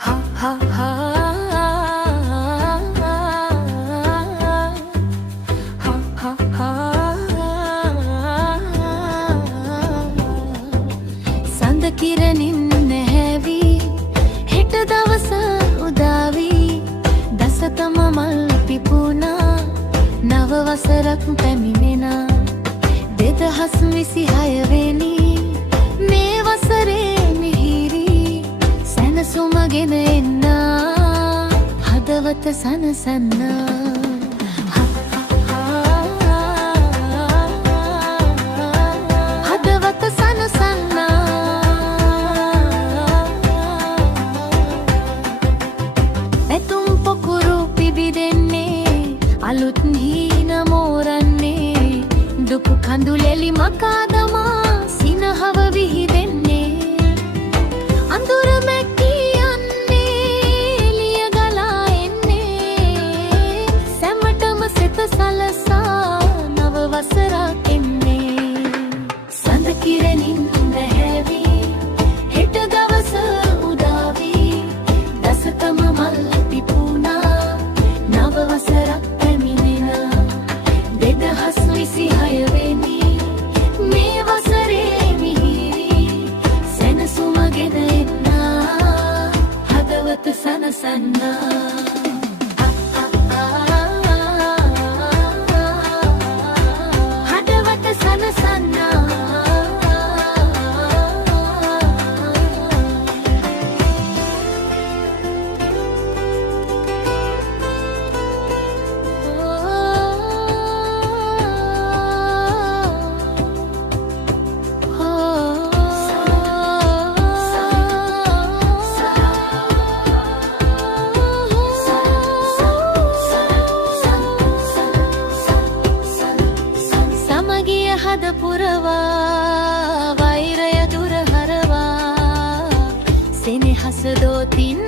Ha ha ha. Ha ha ha. සඳ කිරණින් නැහැවි හෙට දවස උදාවි දසතම මල් පිපුණා නව වසරක් පැමිණෙනා 2026 වෙනි මේ වසරේ මිහිරි සැනසුමගෙන එන්නා හදවත සනසන්නා හදවත සනසන්නා පැතුම් පොකුරු පිබිදෙන්නේ අලුත් හීන මෝරන්නේ දුපු කඳුලෙලි මකා දමා සිනහව විහිදෙන්නේ අඳුර මැකී යන්නේ එළිය ගලා එන්නේ සැමටම සිත සලසා නව වසරක් එන්නේ සඳ කිරණින් නැහැවි හෙට දවස උදාවි දසතම මල් පිපුණා නව වසරක් පැමිණෙනා 2026 වෙනි මේ වසරේ මිහිරි සැනසුමගෙන එන්නා හදවත සනසන්නා හදවත සනසන්නා සමගිය හද පුරවා වෛරය දුර හරවා සෙනෙහස දෝතින්